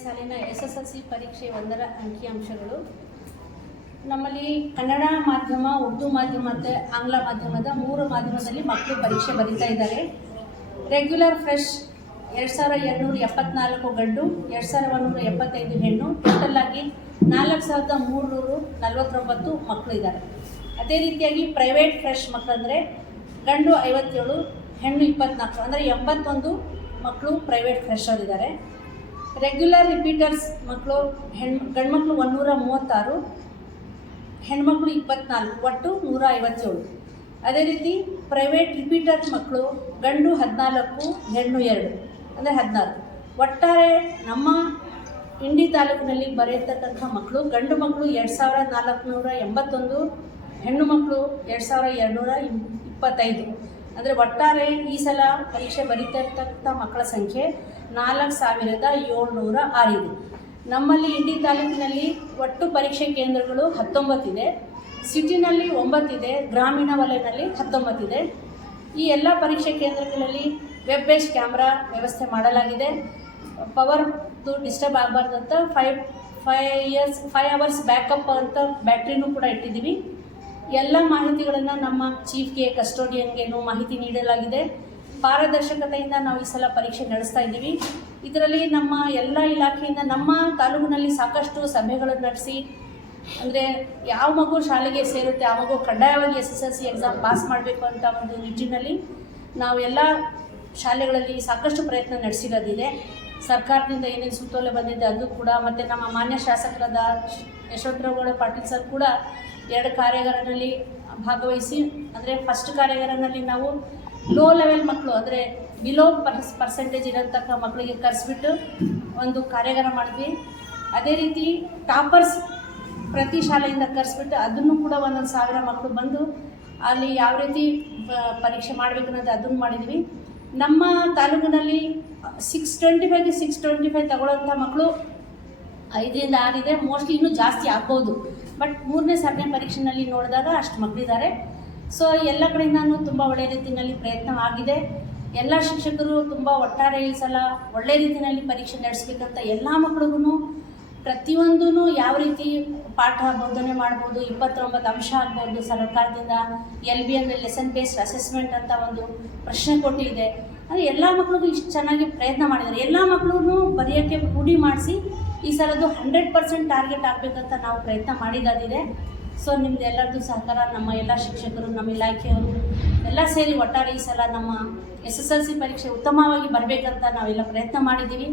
ಸಾಲಿನ SSLC ಪರೀಕ್ಷೆ 1ರ ಅಂಕಿಅಂಶಗಳು ನಮ್ಮಲ್ಲಿ ಕನ್ನಡ ಮಾಧ್ಯಮ, ಉರ್ದು ಮಾಧ್ಯಮ ಮತ್ತು ಆಂಗ್ಲ ಮಾಧ್ಯಮದ 3 ಮಾಧ್ಯಮದಲ್ಲಿ ಮಕ್ಕಳು ಪರೀಕ್ಷೆ ಬರೀತಾ ಇದ್ದಾರೆ. ರೆಗ್ಯುಲರ್ ಫ್ರೆಶ್ 2274 ಗಂಡು, 2175 ಹೆಣ್ಣು, ಟೋಟಲ್ ಆಗಿ 4349 ಮಕ್ಕಳು ಇದ್ದಾರೆ. ಅದೇ ರೀತಿಯಾಗಿ ಪ್ರೈವೇಟ್ ಫ್ರೆಶ್ ಮಕ್ಕಳಂದರೆ ಗಂಡು 57, ಹೆಣ್ಣು 24, ಅಂದರೆ 81 ಮಕ್ಕಳು ಪ್ರೈವೇಟ್ ಫ್ರೆಶ್ ಅವರಿದ್ದಾರೆ. ರೆಗ್ಯುಲರ್ ರಿಪೀಟರ್ಸ್ ಮಕ್ಕಳು ಗಂಡು ಮಕ್ಕಳು 136, ಹೆಣ್ಮಕ್ಳು 24, ಒಟ್ಟು 157. ಅದೇ ರೀತಿ ಪ್ರೈವೇಟ್ ರಿಪೀಟರ್ಸ್ ಮಕ್ಕಳು ಗಂಡು 14, ಹೆಣ್ಣು 2, ಅಂದರೆ 16. ಒಟ್ಟಾರೆ ನಮ್ಮ ಇಂಡಿ ತಾಲೂಕಿನಲ್ಲಿ ಬರೆಯತಕ್ಕಂಥ ಮಕ್ಕಳು ಗಂಡು ಮಕ್ಕಳು 2481, ಹೆಣ್ಣು ಮಕ್ಕಳು 2225. ಅಂದರೆ ಒಟ್ಟಾರೆ ಈ ಸಲ ಪರೀಕ್ಷೆ ಬರೀತಾ ಇರ್ತಕ್ಕಂಥ ಮಕ್ಕಳ ಸಂಖ್ಯೆ 4706 ಇದೆ. ನಮ್ಮಲ್ಲಿ ಇಂಡಿ ತಾಲೂಕಿನಲ್ಲಿ ಒಟ್ಟು ಪರೀಕ್ಷೆ ಕೇಂದ್ರಗಳು 19 ಇದೆ. ಸಿಟಿನಲ್ಲಿ 9 ಇದೆ, ಗ್ರಾಮೀಣ ವಲಯದಲ್ಲಿ 19 ಇದೆ. ಈ ಎಲ್ಲ ಪರೀಕ್ಷೆ ಕೇಂದ್ರಗಳಲ್ಲಿ ವೆಬ್ ಬೇಸ್ ಕ್ಯಾಮ್ರಾ ವ್ಯವಸ್ಥೆ ಮಾಡಲಾಗಿದೆ. ಪವರ್ದು ಡಿಸ್ಟರ್ಬ್ ಆಗಬಾರ್ದು ಅಂತ 5 ಅವರ್ಸ್ ಬ್ಯಾಕಪ್ ಅಂತ ಬ್ಯಾಟ್ರಿನೂ ಕೂಡ ಇಟ್ಟಿದ್ದೀವಿ. ಎಲ್ಲ ಮಾಹಿತಿಗಳನ್ನು ನಮ್ಮ ಚೀಫ್ಗೆ, ಕಸ್ಟೋಡಿಯನ್ಗೇನು ಮಾಹಿತಿ ನೀಡಲಾಗಿದೆ. ಪಾರದರ್ಶಕತೆಯಿಂದ ನಾವು ಈ ಸಲ ಪರೀಕ್ಷೆ ನಡೆಸ್ತಾ ಇದ್ದೀವಿ. ಇದರಲ್ಲಿ ನಮ್ಮ ಎಲ್ಲ ಇಲಾಖೆಯಿಂದ ನಮ್ಮ ತಾಲೂಕಿನಲ್ಲಿ ಸಾಕಷ್ಟು ಸಭೆಗಳನ್ನು ನಡೆಸಿ, ಅಂದರೆ ಯಾವ ಮಗು ಶಾಲೆಗೆ ಸೇರುತ್ತೆ ಆ ಮಗು ಕಡ್ಡಾಯವಾಗಿ SSLC ಎಕ್ಸಾಮ್ ಪಾಸ್ ಮಾಡಬೇಕು ಅಂತ ಒಂದು ನಿಟ್ಟಿನಲ್ಲಿ ನಾವು ಎಲ್ಲ ಶಾಲೆಗಳಲ್ಲಿ ಸಾಕಷ್ಟು ಪ್ರಯತ್ನ ನಡೆಸಿರೋದಿದೆ. ಸರ್ಕಾರದಿಂದ ಏನೇನು ಸುತ್ತೋಲೆ ಬಂದಿದೆ ಅದು ಕೂಡ, ಮತ್ತು ನಮ್ಮ ಮಾನ್ಯ ಶಾಸಕರಾದ ಯಶವಂತರಾವ್ ಪಾಟೀಲ್ ಸರ್ ಕೂಡ 2 ಕಾರ್ಯಾಗಾರದಲ್ಲಿ ಭಾಗವಹಿಸಿ, ಅಂದರೆ ಫಸ್ಟ್ ಕಾರ್ಯಾಗಾರನಲ್ಲಿ ನಾವು ಲೋ ಲೆವೆಲ್ ಮಕ್ಕಳು, ಅಂದರೆ ಬಿಲೋ ಪರ್ಸೆಂಟೇಜ್ ಇರೋಂಥ ಮಕ್ಕಳಿಗೆ ಕರೆಸಿಬಿಟ್ಟು ಒಂದು ಕಾರ್ಯಾಗಾರ ಮಾಡಿದ್ವಿ. ಅದೇ ರೀತಿ ಟಾಪರ್ಸ್ ಪ್ರತಿ ಶಾಲೆಯಿಂದ ಕರೆಸಿಬಿಟ್ಟು ಅದನ್ನು ಕೂಡ 1000 ಮಕ್ಕಳು ಬಂದು ಅಲ್ಲಿ ಯಾವ ರೀತಿ ಪರೀಕ್ಷೆ ಮಾಡಬೇಕು ಅನ್ನೋದು ಅದನ್ನು ಮಾಡಿದ್ವಿ. ನಮ್ಮ ತಾಲೂಕಿನಲ್ಲಿ 625 ತಗೊಳ್ಳೋಂಥ ಮಕ್ಕಳು 5ರಿಂದ 6 ಇದೆ. ಮೋಸ್ಟ್ಲಿ ಇನ್ನೂ ಜಾಸ್ತಿ ಆಗ್ಬೋದು, ಬಟ್ 3ನೇ ಸರನೇ ಪರೀಕ್ಷೆಯಲ್ಲಿ ನೋಡಿದಾಗ ಅಷ್ಟು ಮಕ್ಕಳಿದ್ದಾರೆ. ಸೊ ಎಲ್ಲ ಕಡೆಯಿಂದನೂ ತುಂಬ ಒಳ್ಳೆಯ ರೀತಿಯಲ್ಲಿ ಪ್ರಯತ್ನ ಆಗಿದೆ. ಎಲ್ಲ ಶಿಕ್ಷಕರು ತುಂಬ ಒಟ್ಟಾರೆ ಈ ಸಲ ಒಳ್ಳೆಯ ರೀತಿಯಲ್ಲಿ ಪರೀಕ್ಷೆ ನಡೆಸಬೇಕಂತ ಎಲ್ಲ ಮಕ್ಕಳಿಗೂ ಪ್ರತಿಯೊಂದೂ ಯಾವ ರೀತಿ ಪಾಠ ಬೋಧನೆ ಮಾಡ್ಬೋದು, 29 ಅಂಶ ಆಗ್ಬೋದು, ಸರ್ಕಾರದಿಂದ LB ಅಂದರೆ ಲೆಸನ್ ಬೇಸ್ಡ್ ಅಸೆಸ್ಮೆಂಟ್ ಅಂತ ಒಂದು ಪ್ರಶ್ನೆ ಕೊಟ್ಟಿದೆ. ಅಂದರೆ ಎಲ್ಲ ಮಕ್ಕಳಿಗೂ ಇಷ್ಟು ಚೆನ್ನಾಗಿ ಪ್ರಯತ್ನ ಮಾಡಿದ್ದಾರೆ. ಎಲ್ಲ ಮಕ್ಕಳಿಗೂ ಬರೆಯೋಕ್ಕೆ ರೂಢಿ ಮಾಡಿಸಿ ಈ ಸಲದ್ದು 100% ಟಾರ್ಗೆಟ್ ಆಗಬೇಕಂತ ನಾವು ಪ್ರಯತ್ನ ಮಾಡಿದ್ದಾಗಿದೆ. ಸೊ ನಿಮ್ದು ಎಲ್ಲರದ್ದು ಸಹಕಾರ, ನಮ್ಮ ಎಲ್ಲ ಶಿಕ್ಷಕರು, ನಮ್ಮ ಇಲಾಖೆಯವರು ಎಲ್ಲ ಸೇರಿ ಒಟ್ಟಾರೆ ಈ ಸಲ ನಮ್ಮ SSLC ಪರೀಕ್ಷೆ ಉತ್ತಮವಾಗಿ ಬರಬೇಕಂತ ನಾವೆಲ್ಲ ಪ್ರಯತ್ನ ಮಾಡಿದ್ದೀವಿ.